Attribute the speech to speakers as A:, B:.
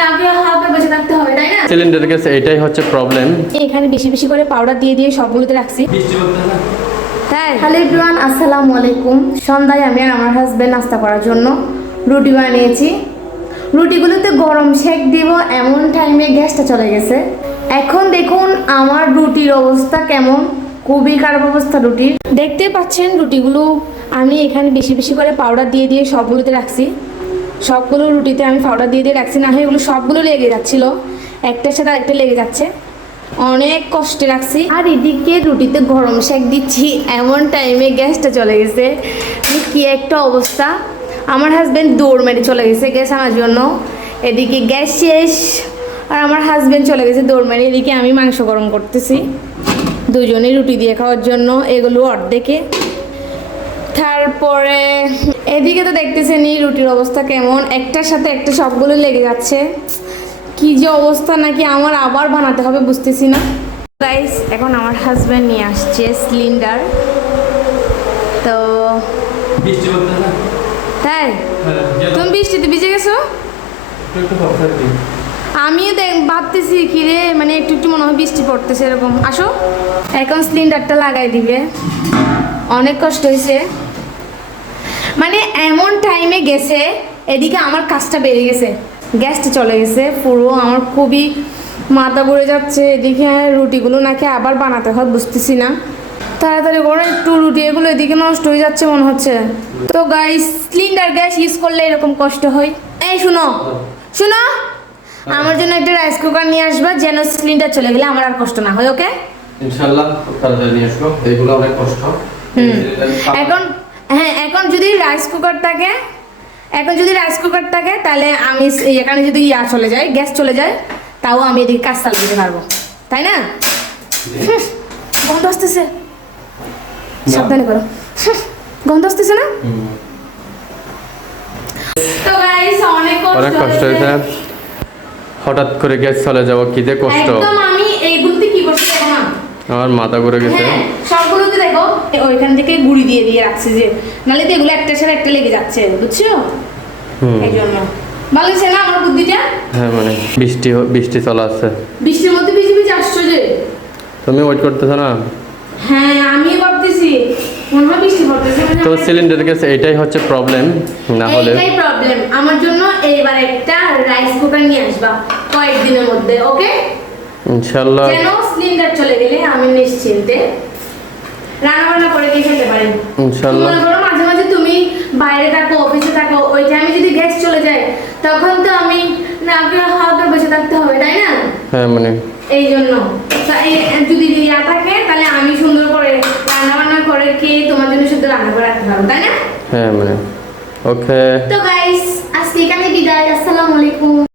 A: না খেয়ে হাওয়া বসে থাকতে হবে তাই না?
B: গ্যাস এটাই হচ্ছে প্রবলেম
C: এখানে বেশি বেশি করে পাউডার দিয়ে দিয়ে সবগুলোতে রাখছি। তাই
A: হ্যালো এভরিওয়ান আসসালামু আলাইকুম। সন্ধ্যায় আমি আর আমার হাজব্যান্ড নাস্তা করার জন্য রুটি বানিয়েছি। রুটিগুলোতে গরম শেক দিব এমন টাইমে গ্যাসটা চলে গেছে। এখন দেখুন আমার রুটির অবস্থা কেমন খুবই খারাপ অবস্থা রুটির।
C: দেখতে পাচ্ছেন রুটিগুলো আমি এখানে বেশি বেশি করে পাউডার দিয়ে দিয়ে সবগুলোতে রাখছি। সবগুলো রুটিতে আমি পাউডার দিয়ে দিয়ে রাখছি, না হয় এগুলো সবগুলো লেগে যাচ্ছিল। একটার সাথে আরেকটা লেগে যাচ্ছে। অনেক কষ্টে রাখছি।
A: আর এদিকে রুটিতে গরম শেক দিচ্ছি। এমন টাইমে গ্যাসটা চলে গেছে। কি একটা অবস্থা। আমার হাজব্যান্ড দৌড় মেরে চলে গেছে গ্যাস আনার জন্য। এদিকে গ্যাস শেষ। আর আমার হাজব্যান্ড চলে গেছে দৌড় মেরে। এদিকে আমি মাংস গরম করতেছি। দুজনেই রুটি দিয়ে খাওয়ার জন্য। এগুলো অর্ধেকে। তারপরে এদিকে তো দেখতেছেন এই রুটির অবস্থা কেমন। একটার সাথে একটা সবগুলো লেগে যাচ্ছে। কি যে অবস্থা নাকি আমার আবার বানাতে হবে বুঝতেছি না। গাইস এখন আমার হাজব্যান্ড নিয়ে আসছে সিলিন্ডার তো তাই
B: হ্যাঁ,
A: তুমি বৃষ্টিতে ভিজে গেছো? আমিও দেখ ভাবতেছি কি রে মানে একটু একটু মনে হয় বৃষ্টি পড়তেছে এরকম। আসো। এখন সিলিন্ডারটা লাগাই দিবে। অনেক কষ্ট হয়েছে। মানে এমন টাইমে গেছে এদিকে আমার কাজটা বেড়ে গেছে। গ্যাসটা চলে গেছে পুরো আমার খুবই মাথা ঘুরে যাচ্ছে এদিকে রুটিগুলো নাকি আবার বানাতে হয় বুঝতেছি না। তাড়াতাড়ি করে একটু রুটি এগুলো এদিকে নষ্ট হয়ে যাচ্ছে মনে হচ্ছে। তো গাইস সিলিন্ডার গ্যাস ইউজ করলে এরকম কষ্ট হয়? এই শুনো শুনো আমার জন্য একটা রাইস কুকার নিয়ে আসবা যেন সিলিন্ডার চলে গেলে আমার আর কষ্ট না হয় ওকে
B: ইনশাআল্লাহ তাড়াতাড়ি নিয়ে আসব এগুলো অনেক কষ্ট।
A: হুম। এখন হ্যাঁ এখন যদি রাইস কুকার থাকে এখন যদি রাইস কুকার থাকে তাহলে আমি এখানে যদি ইয়া চলে যায় গ্যাস চলে যায় তাও আমি এদিকে কাজ চালিয়ে দিতে পারব তাই না? গন্ধ আসতেছে। সাবধানে করো। গন্ধ আসতেছে না? তো গাইস অনেক
B: কষ্ট হয়েছে। হঠাৎ করে গ্যাস চলে যাওয়া কি যে কষ্ট।
A: একদম আমি এইগুলোতে কি করছি দেখো না
B: আমার মাথা ঘুরে গেছে।
A: হ্যাঁ সবগুলোতে দেখো ওইখান থেকে গুড়ি দিয়ে দিয়ে রাখছি যে নাহলে তো এগুলো একটার সাথে একটা লেগে যাচ্ছে বুঝছ?
B: হুম।
A: এই জন্য। ভালো হয়েছে না আমার বুদ্ধিটা?
B: হ্যাঁ মানে বৃষ্টি বৃষ্টি চলে আসছে।
A: বৃষ্টির মধ্যে ভিজে ভিজে আসছো যে?
B: তুমি ওয়েট করতেছো না?
A: হ্যাঁ আমি ভাবতেছি। মনে হয় বৃষ্টি পড়তেছে মানে
B: তো
A: আমার-
B: সিলিন্ডার গ্যাস এটাই হচ্ছে প্রবলেম না হলে
A: এইটাই প্রবলেম আমার জন্য এইবার একটা রাইস কুকার নিয়ে আসবা কয়েকদিনের মধ্যে ওকে
B: ইনশাআল্লাহ।
A: যেন সিলিন্ডার চলে গেলে আমি নিশ্চিন্তে রান্না বান্না করে দিয়ে খেতে পারি।
B: ইনশাআল্লাহ।
A: মনে করো মাঝে মাঝে তুমি বাইরে থাকো অফিসে থাকো ওই টাইমে যদি গ্যাস চলে যায় তখন তো আমি না খেয়ে হাওয়া করে বসে থাকতে হবে তাই না?
B: হ্যাঁ মানে।
A: এই জন্য। যদি ইয়া থাকে তাহলে আমি সুন্দর করে রান্না বান্না করে খেয়ে তোমার জন্য শুধু রান্না করে রাখতে পারব তাই না?
B: হ্যাঁ মানে। ওকে
A: তো গাইস আজকে এখানে বিদায় আসসালামু আলাইকুম।